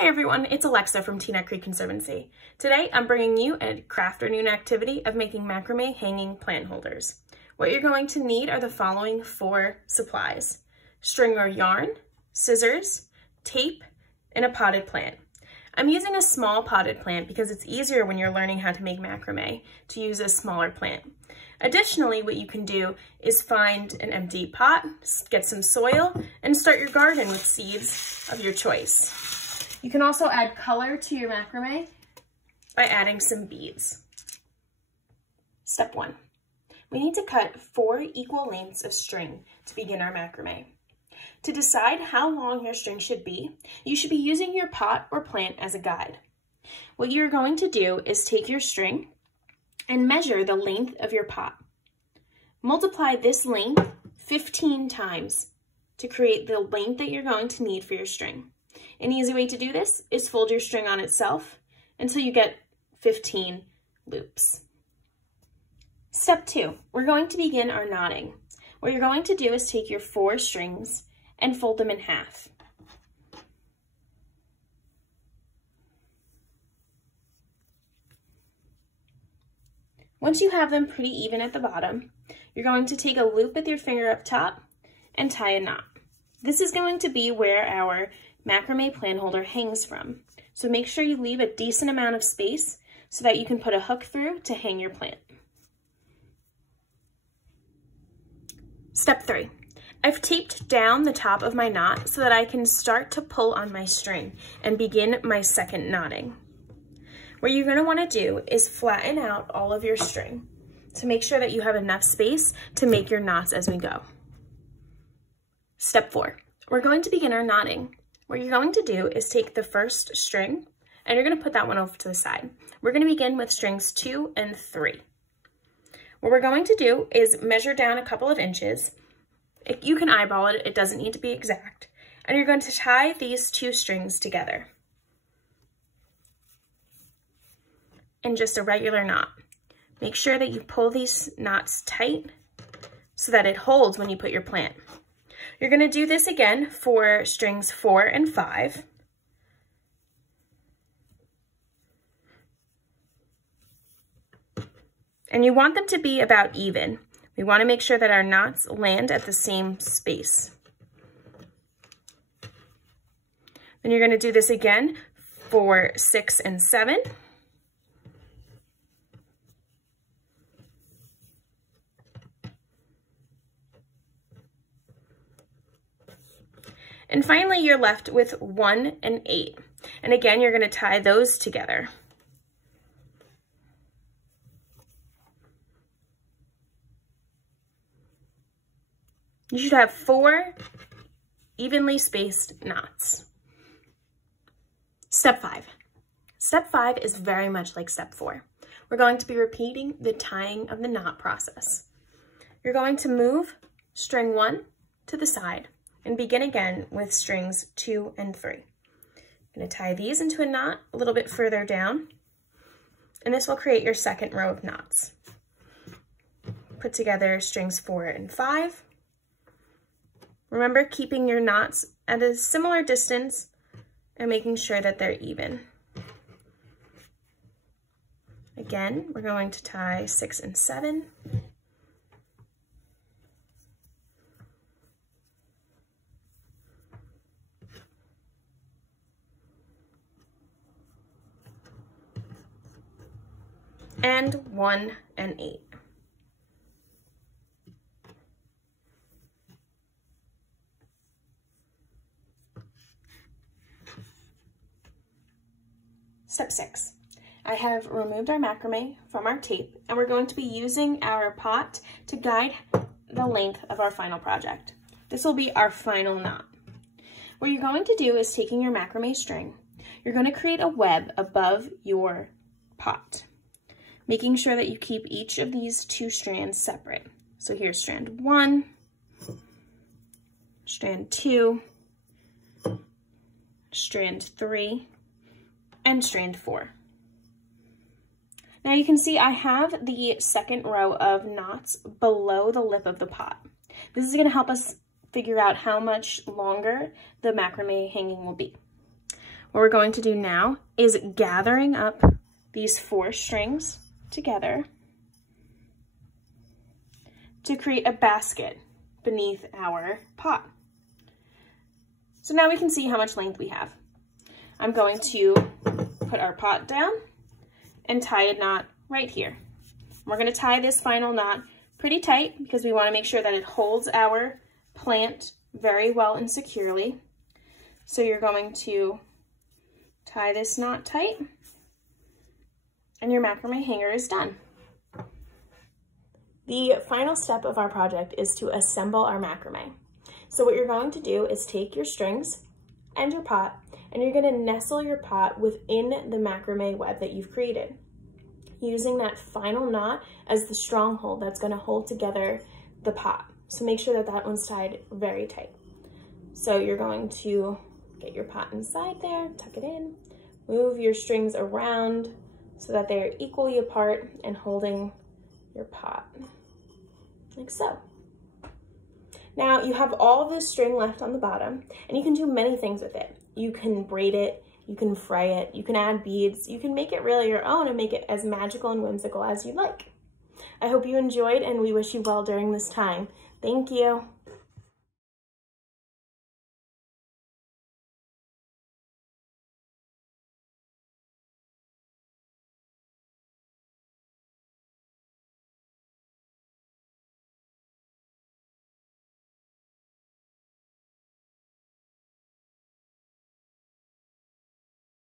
Hey everyone, it's Alexa from Teaneck Creek Conservancy. Today I'm bringing you a Crafternoon activity of making macrame hanging plant holders. What you're going to need are the following 4 supplies: string or yarn, scissors, tape, and a potted plant. I'm using a small potted plant because it's easier when you're learning how to make macrame to use a smaller plant. Additionally, what you can do is find an empty pot, get some soil, and start your garden with seeds of your choice. You can also add color to your macrame by adding some beads. Step 1. We need to cut 4 equal lengths of string to begin our macrame. To decide how long your string should be, you should be using your pot or plant as a guide. What you're going to do is take your string and measure the length of your pot. Multiply this length 15 times to create the length that you're going to need for your string. An easy way to do this is fold your string on itself until you get 15 loops. Step 2, we're going to begin our knotting. What you're going to do is take your 4 strings and fold them in half. Once you have them pretty even at the bottom, you're going to take a loop with your finger up top and tie a knot. This is going to be where our macrame plant holder hangs from. So make sure you leave a decent amount of space so that you can put a hook through to hang your plant. Step 3. I've taped down the top of my knot so that I can start to pull on my string and begin my second knotting. What you're going to want to do is flatten out all of your string to make sure that you have enough space to make your knots as we go. Step 4. We're going to begin our knotting. What you're going to do is take the first string and you're going to put that one over to the side. We're going to begin with strings 2 and 3. What we're going to do is measure down a couple of inches. You can eyeball it, it doesn't need to be exact. And you're going to tie these 2 strings together in just a regular knot. Make sure that you pull these knots tight so that it holds when you put your plant. You're going to do this again for strings 4 and 5. And you want them to be about even. We want to make sure that our knots land at the same space. Then you're going to do this again for 6 and 7. And finally, you're left with 1 and 8. And again, you're going to tie those together. You should have 4 evenly spaced knots. Step 5. Step 5 is very much like step 4. We're going to be repeating the tying of the knot process. You're going to move string 1 to the side and begin again with strings 2 and 3. I'm going to tie these into a knot a little bit further down, and this will create your second row of knots. Put together strings 4 and 5. Remember keeping your knots at a similar distance and making sure that they're even. Again, we're going to tie 6 and 7. And 1 and 8. Step 6. I have removed our macrame from our tape, and we're going to be using our pot to guide the length of our final project. This will be our final knot. What you're going to do is taking your macrame string, you're going to create a web above your pot, making sure that you keep each of these 2 strands separate. So here's strand 1, strand 2, strand 3, and strand 4. Now you can see I have the second row of knots below the lip of the pot. This is going to help us figure out how much longer the macrame hanging will be. What we're going to do now is gathering up these 4 strings together to create a basket beneath our pot. So now we can see how much length we have. I'm going to put our pot down and tie a knot right here. We're going to tie this final knot pretty tight because we want to make sure that it holds our plant very well and securely. So you're going to tie this knot tight and your macrame hanger is done. The final step of our project is to assemble our macrame. So what you're going to do is take your strings and your pot, and you're going to nestle your pot within the macrame web that you've created, using that final knot as the stronghold that's going to hold together the pot. So make sure that that one's tied very tight. So you're going to get your pot inside there, tuck it in, move your strings around so that they're equally apart and holding your pot, like so. Now you have all this string left on the bottom, and you can do many things with it. You can braid it, you can fray it, you can add beads, you can make it really your own and make it as magical and whimsical as you'd like. I hope you enjoyed, and we wish you well during this time. Thank you.